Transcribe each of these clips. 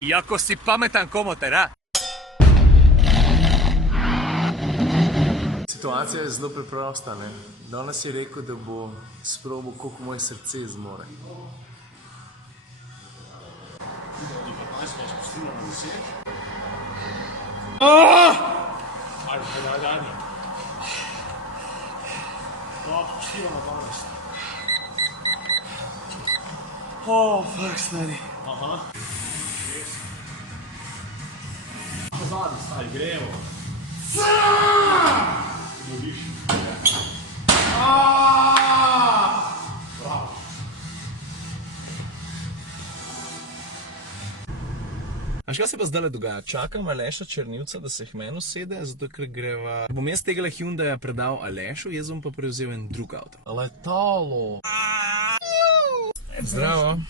Jako si pametan komoter, a? Situacija je zelo preprosta, ne. Danes je rekel, da bo sprobal, koliko moje srce zmore. O, fuck, stari. Aha. Zadnji, stari, gremo. Bravo. A kaj se pa zdaj dogaja? Čakam Aleša Črnivca, da se k meni usede, zato ker greva... Bom jaz tega Hyundaija predal Alešu, jaz bom pa prevzel en drug avto. Letalo! Zdravo.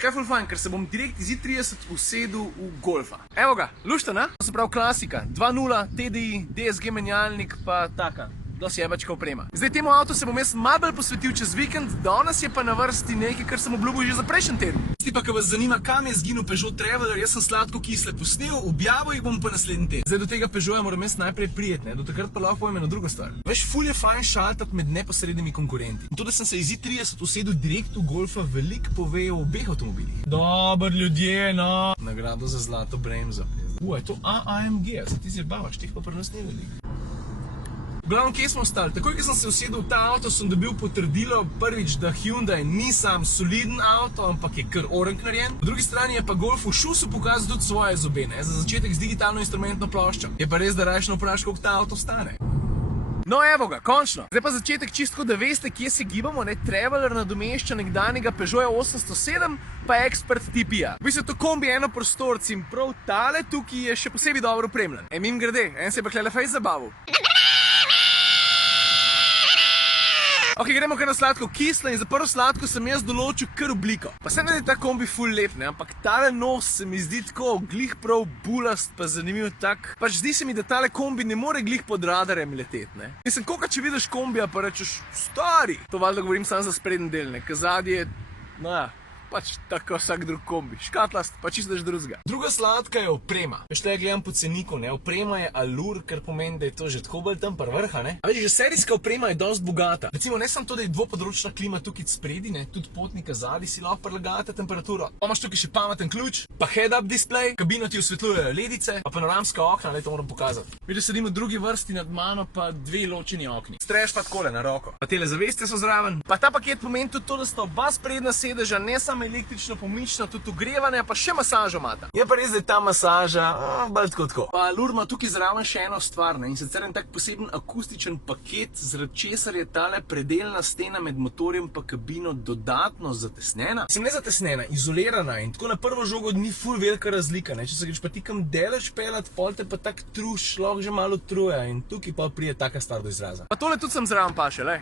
Kaj ful fajn, ker se bom direkt iz I30 usedel v Golfa. Evo ga, lušta, ne? To se pravi klasika. 2.0, TDI, DSG menjalnik, pa taka. Dosti jebačka oprema. Zdaj temu avtu se bom jaz malo bolj posvetil čez vikend, danes je pa na vrsti nekaj, kar sem obljubil že za prejšnji teden. Tisti pa, ki vas zanima, kam je zginil Peugeot Traveler, jaz sem sladko kisle posnel, objavil jih bom pa naslednji teden. Zdaj do tega Peugeota moram jaz najprej prijeti, ne? Do takrat pa lahko povem eno drugo stvar. Veš, ful je fajn šaltati med neposrednimi konkurenti. In to, da sem se iz I30 usedel direkt v Golfa, veliko pove o obeh avtomobilih. Dobar ljudje, no. Nagrado za zlato bremzo. Je to AMG, a se ti zabavaš, teh pa pri nas ni veliko. V glavnem, kje smo ostali? Takoj, ko sem se usedel v ta avto, sem dobil potrdilo prvič, da Hyundai ni sam soliden avto, ampak je kar orenk narejen. Po drugi strani je pa Golf v šusu pokazal tudi svoje zobe, ne? Za začetek z digitalno instrumentno ploščo. Je pa res, da rajš ne vprašaš, koliko ta avto stane. No evo ga, končno. Zdaj pa začetek čistko, da veste, kje se gibamo, ne? Traveler nadomešča nekdanjega Peugeota 807 pa Expert TP-ja. V bistvu to kombi enoprostorci in prav tale tukaj je še posebej dobro opremljen. Mimogrede, en se je pa klele fejs zabavil. Ok, gremo kar na sladko kislo in za prvo sladko sem jaz določil kar obliko. Pa se ne da je ta kombi ful lep, ne, ampak tale nos se mi zdi tako glih prav bulast pa zanimiv tak. Pač zdi se mi, da tale kombi ne more glih pod radarjem leteti, ne. Mislim, koliko če vidiš kombija pa rečeš, stari! To valjda govorim samo za sprednji del, ne, ker zadnji je, no ja, pač tako vsak drug kombi. Škatlast, pa čisto drugega. Druga sladka je oprema. Veš, tle gledam po ceniku, ne, oprema je Allure, kar pomeni, da je to že tako bolj tam par vrha, ne. A veš, že serijska oprema je dosti bogata. Recimo, ne samo to, da je dvopodročna klima tukaj spredi, ne, tudi potnika zadaj si lahko prilagajate temperaturo. Pa imaš tukaj še pameten ključ, pa head-up display, kabino ti osvetljujejo ledice, pa panoramska okna, le to moram pokazati. Vidiš, sedim v drugi vrsti nad mano, pa dve ločeni okni. Streš pa takole na roko. Pa tele zaveste so zraven. Pa ta paket pomeni tudi to, da sta oba sprednja sedeža, ne samo električno pomična, tudi ogrevanje, pa še masažo imata. Je pa res, da je ta masaža, bolj tako. Pa Allure ima tukaj zraven še eno stvar, ne, in sicer en tak poseben akustičen paket, zaradi česar je tale predelna stena med motorjem pa kabino dodatno zatesnjena. Mislim, ne zatesnjena, izolirana in tako na prvo žogo ni ful velika razlika, ne, če se greš pa ti kam delež pelat, pol te pa tak truš, lahko že malo truja in tukaj pa pride taka stvar do izraza. Pa tole tudi sem zraven paše, lej.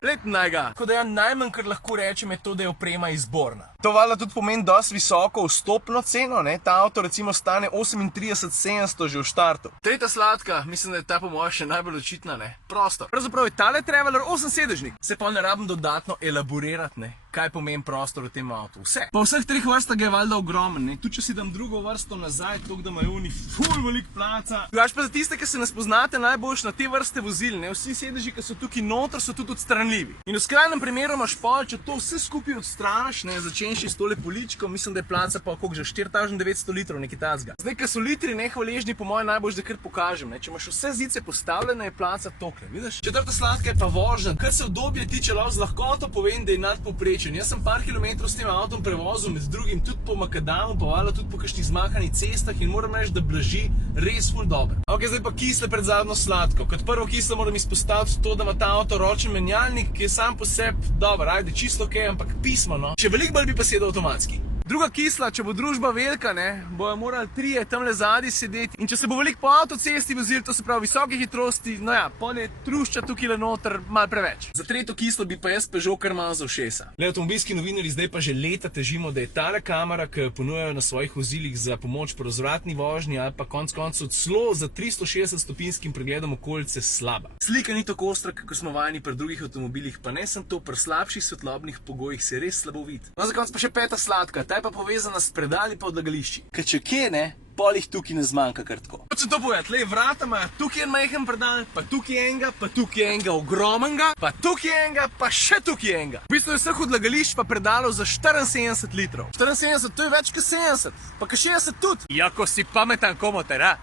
Let najga. Tako da ja, najmanj, kar lahko rečem, je to, da je oprema izborna. To valjda tudi pomeni dosti visoko vstopno ceno, ne? Ta avto recimo stane 38 700 že v štartu. Tretja sladka, mislim, da je ta po mojem še najbolj očitna, ne? Prostor. Pravzaprav je tale Traveler 8-sedežnik. Se pa ne rabim dodatno elaborirati, ne? Kaj pomeni prostor v tem avtu. Vse. Po vseh treh vrstah ga je valjda ogromen, ne? Tudi če si dam drugo vrsto nazaj, toliko da imajo oni ful velik placa. Drugač pa za tiste, ki se ne spoznate najboljš na te vrste vozil, ne? Vsi sedeži, ki so tukaj noter, so tudi odstranljivi. In v skrajnem primeru imaš pol, če to vse skupaj odstraniš, ne, začenši s tole poličko, mislim, da je placa pa koliko že 4900 litrov, nekaj tazga. Zdaj, ker so litri nehvaležni, po mojem najbolj, da kar pokažem, ne. Če imaš vse zice postavljene, je placa tokle, vidiš? Četrta sladka je pa vožnja. Kar se obdobje tiče, lahko z lahkoto povem, da je nadpovprečen. Jaz sem par kilometrov s tem avtom prevozil, med drugim tudi po makadamu, pa valjda tudi po kakšnih zmakanih cestah in moram reči, da blaži res ful dobro. Ok, zdaj pa kisle pred zadnjo sladko. Kot prvo kislo moram izpostaviti to, da ima ta avto ročen menjalnik, ki je sam po sebi, dobro, ajde, čisto ok, ampak pismo, no. Še veliko bolj bi pa sedel avtomatski. Druga kisla, če bo družba velika, ne, bojo morali 3 tamle zadnji sedeti. In če se bo veliko po avtocesti vozil, to se pravi visoke hitrosti, no ja, pol je trušča tukaj noter malo preveč. Za tretjo kislo bi pa jaz Peugeot kar mazal šesa. Le avtomobilski novinarji zdaj pa že leta težimo, da je tale kamera, ki jo ponujajo na svojih vozilih za pomoč pri razvratni vožnji ali pa konec koncev celo za 360-stopinjskim pregledom okolice slaba. Slika ni tako ostra, kako smo vajeni pri drugih avtomobilih, pa ne sem to, pri slabših svetlobnih pogojih se res slabo vidi. No, za konec pa še peta sladka, ta je pa povezana s predali pa odlagališči. Ker če kje ne, pol jih tukaj ne zmanjka kar tako. Hočem to povedati, le vrata imajo tukaj en majhen predal, pa tukaj enega ogromnega, pa tukaj enega, pa še tukaj enega. V bistvu je vseh odlagališč pa predalov za 74 litrov. 74, to je več kot 70, pa kot 60 tudi. Ja, ko si pametan, komu te da.